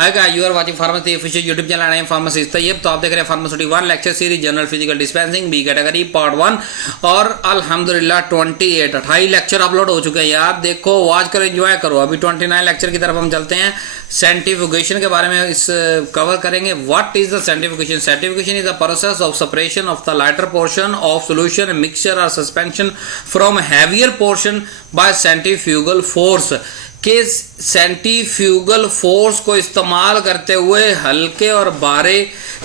Hi guys, you are watching pharmacy official YouTube channel. I am pharmacist Tayyab. तो आप देख रहे हैं pharmaceutic 1 lecture series general physical dispensing B category part 1 और अल्हम्दुलिल्लाह 28 लेक्चर अपलोड हो चुके हैं यार। देखो, वॉच करो, एंजॉय करो। अभी 29 लेक्चर की तरफ हम चलते हैं। सेंट्रीफ्यूगेशन के बारे में इस कवर करेंगे। What is the centrifugation? Centrifugation is the process of separation of the lighter portion of solution mixture और suspension from heavier portion by centrifugal force. के सेंट्रीफ्यूगल फोर्स को इस्तेमाल करते हुए हल्के और भारे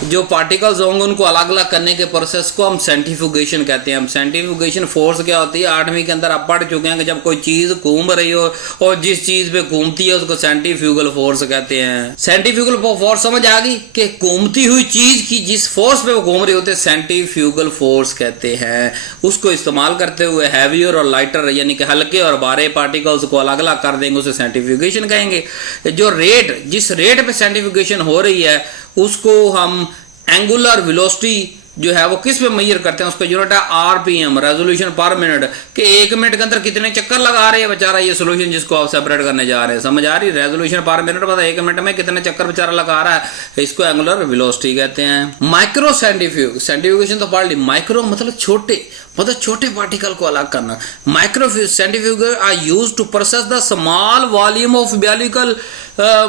जो पार्टिकल्स होंगे उनको अलग अलग करने के प्रोसेस को हम सेंट्रीफ्यूगेशन कहते हैं। हम सेंट्रीफ्यूगेशन फोर्स क्या होती है 8वीं के अंदर आप पढ़ चुके हैं कि जब कोई चीज घूम रही हो और जिस चीज पे घूमती है उसको सेंट्रीफ्यूगल फोर्स कहते हैं। सेंट्रीफ्यूगल फोर्स समझ आ गई कि घूमती हुई चीज की जिस फोर्स पे वो घूम रही होती है सेंट्रीफ्यूगल फोर्स कहते हैं। उसको इस्तेमाल करते हुए हैवियर और लाइटर यानी कि हल्के और भारे पार्टिकल्स को अलग अलग कर देंगे, उसे सेंट्रीफ्यूगेशन कहेंगे। जो रेट जिस रेट पे सेंट्रीफ्यूगेशन हो रही है उसको हम एंगुलर वेलोसिटी जो है वो किस पे मेजर करते हैं, उसका यूनिट है आरपीएम, रेजोल्यूशन पर मिनट। कि 1 मिनट के अंदर कितने चक्कर लगा रहे हैं बेचारा ये सॉल्यूशन जिसको आप सेपरेट करने जा रहे हैं। समझ आ रही? रेजोल्यूशन पर मिनट पता 1 मिनट में कितने चक्कर बेचारा लगा रहा है, इसको एंगुलर वेलोसिटी कहते हैं। माइक्रो सेंट्रीफ्यूगेशन तो पढ़ ली। माइक्रो मतलब छोटे पार्टिकल को अलग करना। Micro centrifugal are used to process the small volume of biological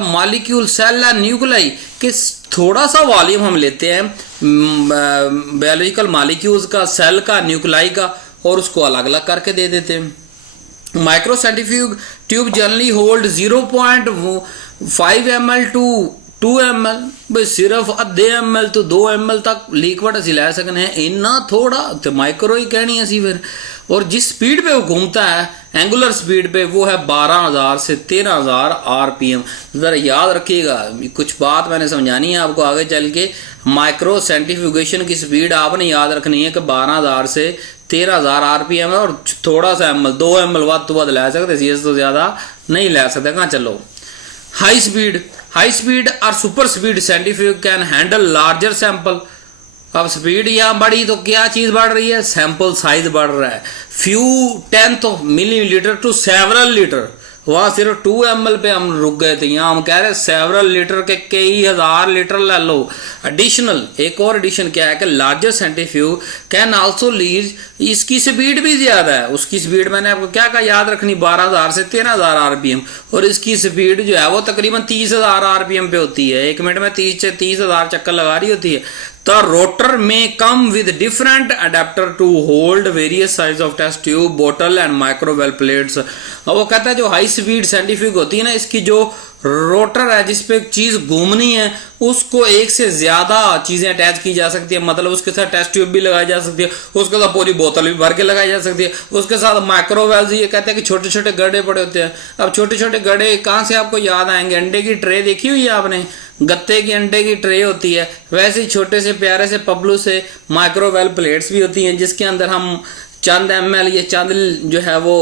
molecule cell and nuclei. कि थोड़ा सा वॉल्यूम हम लेते हैं बायोलॉजिकल मॉलिक्यूल्स का, सेल का, न्यूक्लियाई का, और उसको अलग अलग करके दे देते हैं। Micro centrifuge tube generally hold 0.5 ml to 2 ml। भाई सिर्फ अद्धे ml तो 2 ml तक लिक्विड असी लै सकते हैं। इन्ना थोड़ा तो माइक्रो ही कहनी असी फिर। और जिस स्पीड पे वो घूमता है एंगुलर स्पीड पे वो है 12,000 से 13,000 आरपीएम। जरा याद रखिएगा, कुछ बात मैंने समझानी है आपको आगे चल के। माइक्रो सेंट्रीफ्यूगेशन की स्पीड आपने याद रखनी है कि 12,000 से 13,000 आरपीएम है। और थोड़ा सा ml 2 ml वध तो वध लै सकते, इस तो ज्यादा नहीं लै सकते। कहाँ चलो। हाई स्पीड और super speed centrifuge can handle larger sample. अब स्पीड यहाँ बढ़ी तो क्या चीज बढ़ रही है? सैंपल साइज बढ़ रहा है। Few 10th of millilitre to several litre. वहां सिर्फ 2 ml पे हम रुक गए थे, यहाँ हम कह रहे हैं सेवरल लीटर के कई हजार लीटर ले लो। एडिशनल एक और एडिशन क्या है कि larger centrifuge can also lease. इसकी स्पीड भी ज्यादा है। उसकी स्पीड मैंने आपको क्या कहा याद रखनी, 12,000 से 13,000 आरपीएम। और इसकी स्पीड जो है वो तकरीबन 30,000 आरपीएम पे होती है। 1 मिनट में 30,000 चक्कर लगा रही होती है। The rotor may come with different adapter to hold various size of test tube, bottle and micro valve plates। अब वो कहता है जो हाई स्पीड सेंट्रीफ्यूग होती है ना, इसकी जो रोटर है जिसपे चीज घूमनी है उसको एक से ज्यादा चीजें अटैच की जा सकती है। मतलब उसके साथ टेस्ट ट्यूब भी लगाई जा सकती है, उसके साथ पूरी बोतल भी भर के लगाई जा सकती है, उसके साथ माइक्रो वेल्व। ये कहते हैं कि छोटे छोटे गड्ढे पड़े होते हैं। अब छोटे छोटे गड्ढे कहाँ से आपको याद आएंगे? अंडे की ट्रे देखी हुई है आपने? गत्ते की अंडे की ट्रे होती है, वैसे ही छोटे से प्यारे से पबलू से माइक्रो वेल्व प्लेट्स भी होती हैं जिसके अंदर हम चंद ml ये चंद जो है वो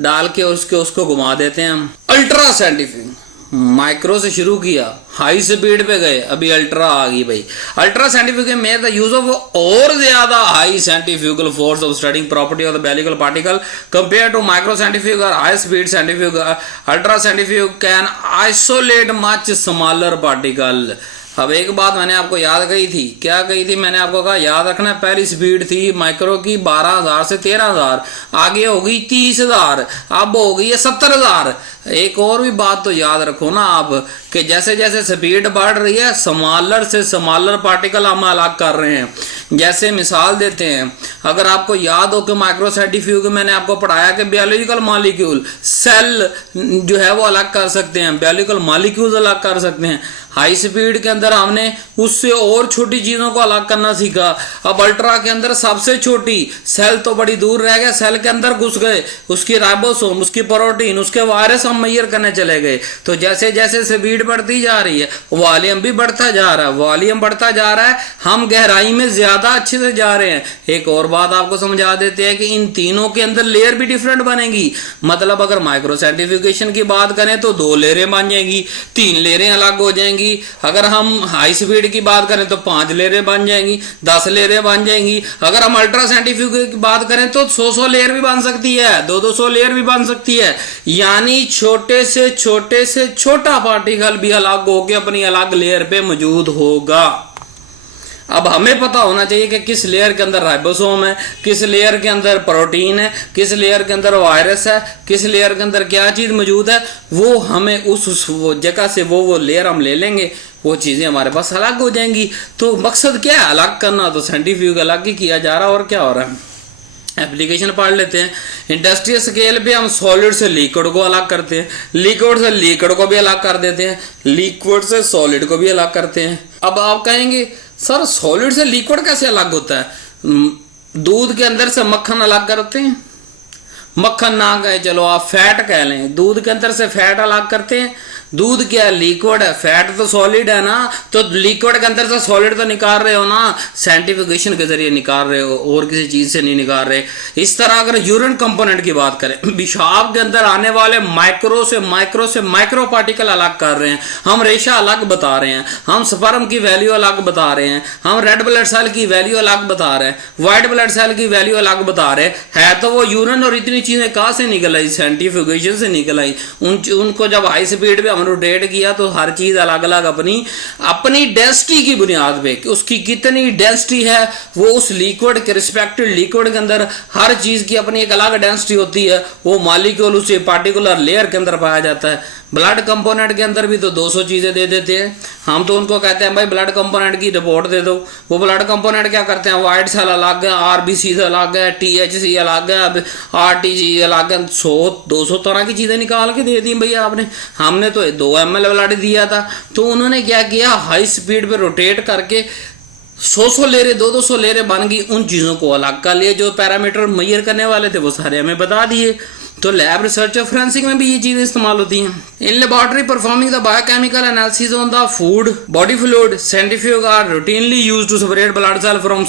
डाल के उसको घुमा देते हैं हम। अल्ट्रा सेंट्रीफ्यूग माइक्रो से शुरू किया, हाई स्पीड पे गए, अभी अल्ट्रा आ गई भाई। अल्ट्रा सेंट्रीफ्यूग में द यूज ऑफ और ज्यादा high centrifugal force of studying property of the biological particle compare to micro centrifuge और high speed centrifuge. Ultra centrifuge can isolate much smaller particle. अब एक बात मैंने आपको याद कही थी, क्या कही थी मैंने आपको कहा याद रखना। पहली स्पीड थी माइक्रो की 12,000 से 13,000, आगे हो गई 30,000, अब हो गई है 70,000। एक और भी बात तो याद रखो ना आप कि जैसे जैसे स्पीड बढ़ रही है स्मॉलर से स्मॉलर पार्टिकल हम अलग कर रहे हैं। जैसे मिसाल देते हैं, अगर आपको याद हो कि माइक्रो सेंट्रीफ्यूग मैंने आपको पढ़ाया कि बायोलॉजिकल मॉलिक्यूल सेल जो है वो अलग कर सकते हैं, बायोलॉजिकल मॉलिक्यूल्स अलग कर सकते हैं। हाई स्पीड के अंदर हमने उससे और छोटी चीजों को अलग करना सीखा। अब अल्ट्रा के अंदर सबसे छोटी सेल तो बड़ी दूर रह गया, सेल के अंदर घुस गए, उसकी राइबोसोम, उसकी प्रोटीन, उसके वायरस हम मेजर करने चले गए। तो जैसे जैसे स्पीड बढ़ती जा रही है वॉल्यूम भी बढ़ता जा रहा है, वॉल्यूम बढ़ता जा रहा है, हम गहराई में ज्यादा अच्छे से जा रहे हैं। एक और बात आपको समझा देते हैं कि इन तीनों के अंदर लेयर भी डिफरेंट बनेगी। मतलब अगर माइक्रो सेंट्रीफ्यूगेशन की बात करें तो 2 लेयरें बन जाएंगी, 3 लेयरें अलग हो जाएंगी। अगर हम हाई स्पीड की बात करें तो 5 लेयरें बन जाएंगी, 10 लेयरें बन जाएंगी। अगर हम अल्ट्रा सेंट्रीफ्यूग की बात करें तो 100 लेयर भी बन सकती है, 200 लेयर भी बन सकती है। यानी छोटे से छोटा पार्टिकल भी अलग होकर अपनी अलग लेयर पे मौजूद होगा। अब हमें पता होना चाहिए कि किस लेयर के अंदर राइबोसोम है, किस लेयर के अंदर प्रोटीन है, किस लेयर के अंदर वायरस है, किस लेयर के अंदर क्या चीज़ मौजूद है। वो हमें उस वो जगह से वो लेयर हम ले लेंगे, वो चीज़ें हमारे पास अलग हो जाएंगी। तो मकसद क्या है अलग करना, तो साइंटिफिक अलग ही किया जा रहा है। और क्या हो रहा है, एप्लीकेशन पढ़ लेते हैं। इंडस्ट्रियल स्केल पे हम सॉलिड से लिक्विड को अलग करते हैं, लिक्विड से लिक्विड को भी अलग कर देते हैं, लिक्विड से सॉलिड को भी अलग करते हैं। अब आप कहेंगे सर सॉलिड से लिक्विड कैसे अलग होता है? दूध के अंदर से मक्खन अलग करते हैं, मक्खन ना कहे चलो आप फैट कह लें, दूध के अंदर से फैट अलग करते हैं। दूध क्या लिक्विड है, फैट तो सॉलिड है ना, तो लिक्विड के अंदर से सॉलिड तो निकाल रहे हो ना, साइंटिफिकेशन के जरिए निकाल रहे हो, और किसी चीज से नहीं निकाल रहे। इस तरह अगर यूरिन कंपोनेंट की बात करें, पेशाब के अंदर आने वाले माइक्रो से माइक्रो पार्टिकल अलग कर रहे हैं, हम रेशा अलग बता रहे हैं, हम स्पर्म की वैल्यू अलग बता रहे हैं, हम रेड ब्लड सेल की वैल्यू अलग बता रहे हैं, व्हाइट ब्लड सेल की वैल्यू अलग बता रहे हैं। तो वो यूरिन और इतनी चीजें कहाँ से निकल आई? साइंटिफिकेशन से निकल आई। उनको जब हाई स्पीड पे रोटेट किया तो हर चीज अलग अलग अपनी डेंसिटी की बुनियाद पे, उसकी कितनी डेंसिटी है, वो उस लिक्विड के रिस्पेक्टिव लिक्विड के अंदर हर चीज की अपनी एक अलग डेंसिटी होती है। वो मॉलिक्यूल उसे पार्टिकुलर लेयर के अंदर पाया जाता है। ब्लड कंपोनेंट के अंदर भी तो 200 चीजें दे देते हैं। हम तो उनको कहते हैं भाई ब्लड कंपोनेंट की रिपोर्ट दे दो। वो ब्लड कंपोनेंट क्या करते हैं, व्हाइट सेल अलग है, आरबीसी अलग है, टीएचसी अलग है, आरटीजी अलग है, 100-200 तरह की चीजें निकाल के दे दी भैया आपने। हमने तो 2 ml ब्लड दिया था, तो उन्होंने क्या किया, हाई स्पीड पे रोटेट करके 100 लेरे 200 लेरे बन गई, उन चीज़ों को अलग कर लिए। जो पैरामीटर मेजर करने वाले थे वो सारे हमें बता दिए। तो लैब रिसर्च और फोरेंसिक में भी ये चीज़ें इस्तेमाल होती हैं। In laboratory performing the biochemical analysis on the food body fluid scientific are routinely used to separate blood cell from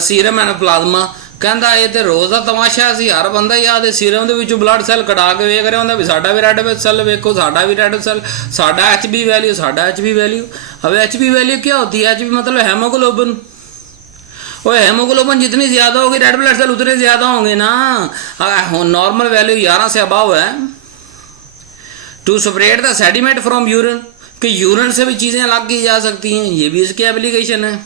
serum and plasma. कहता ये तो रोज़ का तमाशा सी, हर बंदा याद है सीरम के विचों ब्लड सैल कटा के वेख रहा होंगे भी साडा भी रेड सैल वेखो, साडा भी रेड सैल, साडा HB वैल्यू, साडा HB वैल्यू। अब HB वैल्यू क्या होती है? HB मतलब हेमोग्लोबिन। वो हेमोग्लोबिन जितनी ज्यादा होगी रेड ब्लड सेल उतने ज्यादा होंगे ना। नॉर्मल वैल्यू 11 से अबाव है। To separate the sediment from urine, कि यूरिन से भी चीजें अलग की जा सकती हैं, ये भी इसकी एप्लीकेशन है।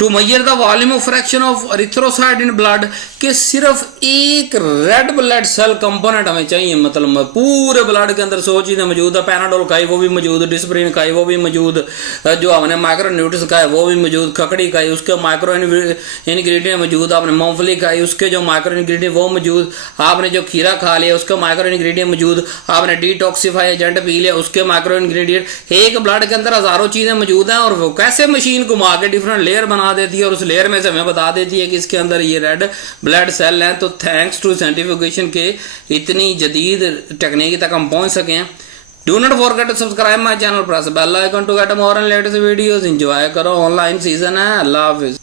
To measure the volume of fraction of erythrocyte in blood, कि सिर्फ एक रेड ब्लड सेल कंपोनेंट हमें चाहिए, मतलब पूरे ब्लड के अंदर 100 चीज़ें मौजूद है। पैनाडोल खाई वो भी मौजूद, डिस्प्रिन खाई वो भी मौजूद, जो हमने माइक्रो न्यूट्रिएंट्स खाए वो भी मौजूद, खकड़ी खाई उसके माइक्रो इंग्रेडिएंट मौजूद, आपने मूंगफली खाई उसके जो माइक्रो इंग्रेडिएंट वो मौजूद, आपने जो खीरा खा लिया उसके माइक्रो इंग्रेडिएंट मौजूद, आपने डिटॉक्सिफाई एजेंट पी लिया उसके माइक्रो इंग्रेडिएंट। एक ब्लड के अंदर हजारों चीज़ें मौजूद हैं, और वो कैसे मशीन घुमा के डिफरेंट लेयर बना देती है, और उस लेयर में से हमें बता देती है कि इसके अंदर ये रेड ब्लड सेल हैं। तो थैंक्स टू साइंटिफिकेशन के इतनी जदीद टेक्निक तक हम पहुंच सके हैं। Do not forget to subscribe my channel, press bell icon to get more and latest videos. Enjoy करो, ऑनलाइन सीजन है। अल्लाह हाफिज।